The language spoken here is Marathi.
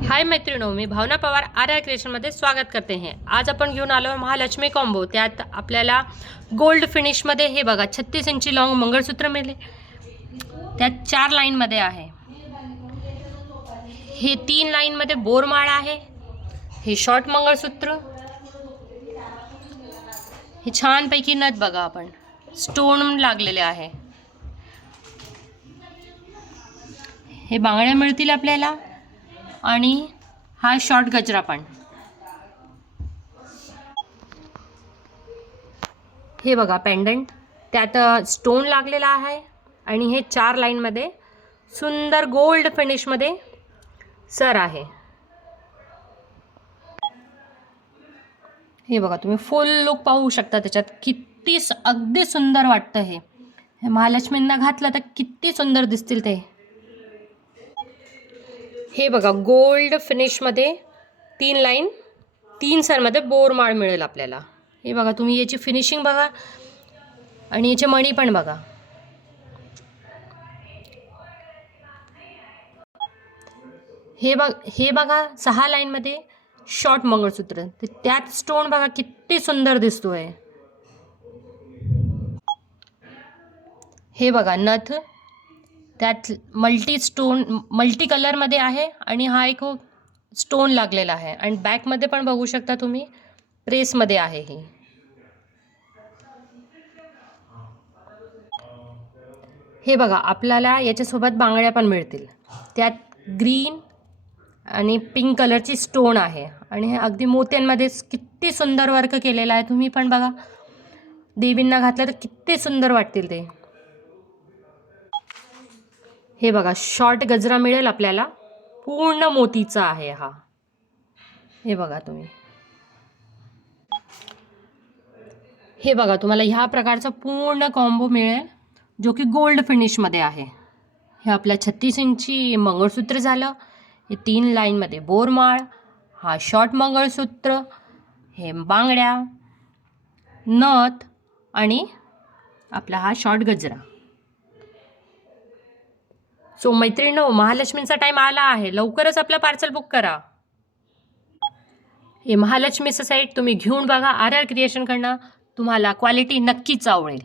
हाय मैत्रिणो, मी भावना पवार आर क्रिएशनमध्ये स्वागत करते हैं। आज आपण घेऊन आलो महालक्ष्मी कॉम्बो। त्यात आपल्याला गोल्ड फिनिशमध्ये हे बघा 36 इंची लॉंग मंगळसूत्र मिळेल। त्यात 4 लाईनमध्ये आहे। हे 3 लाईनमध्ये बोरमाळ आहे। हे शॉर्ट मंगळसूत्र, हे छानपैकी नथ बघा, आपण स्टोन लागलेले आहे। हे बांगड्या मिळतील आपल्याला आणि हा शॉर्ट गजरा पण। हे बघा पेंडंट, त्यात स्टोन लागलेला आहे आणि हे 4 लाईन मध्ये सुंदर गोल्ड फिनिश मध्ये सर आहे। हे बघा, तुम्ही फुल लुक पाहू शकता। त्याच्यात किती अगदी सुंदर वाटतं। हे महालक्ष्मींना घातलं तर किती सुंदर दिसतील ते। हे बघा, गोल्ड फिनिश मध्ये 3 लाईन 3 सर मध्ये बोरमाळ मिळेल आपल्याला। हे बघा, तुम्ही याची फिनिशिंग बघा आणि याचे मणी पण बघा। हे बघा 6 लाईन मध्ये शॉर्ट मंगळसूत्र, त्यात स्टोन बघा किती सुंदर दिसतोय। हे बघा नथ, त्यात मल्टी कलर मध्ये आहे आणि हा एक स्टोन लागलेला आहे आणि बॅक मध्ये पण बघू शकता तुम्ही, प्रेस मध्ये आहे ही। हे बघा, आपल्याला याच्यासोबत बांगड्या पण मिळतील। त्यात ग्रीन आणि पिंक कलरची स्टोन आहे आणि हे अगदी मोत्यांमध्ये किती सुंदर वर्क केलेला आहे। तुम्ही पण बघा, देवींना घातलं तर किती सुंदर वाटतील ते। हे बघा, शॉर्ट गजरा मिळेल आपल्याला, पूर्ण मोतीचा आहे हा। हे बघा तुम्ही, हे बघा तुम्हाला ह्या प्रकारचा पूर्ण कॉम्बो मिळेल जो की गोल्ड फिनिश मध्ये आहे। हे आपला 36 इंची मंगळसूत्र झालं, हे 3 लाईन मध्ये बोरमाळ, हा शॉर्ट मंगळसूत्र, हे बांगड्या, नथ आणि आपला हा शॉर्ट गजरा। सो मैत्रिणींनो, महालक्ष्मींचा टाइम आला आहे, लवकरच आपलं पार्सल बुक करा। हे महालक्ष्मीचं साईट तुम्ही घेऊन बघा आर क्रिएशन कडनं, तुम्हाला क्वालिटी नक्कीच आवडेल।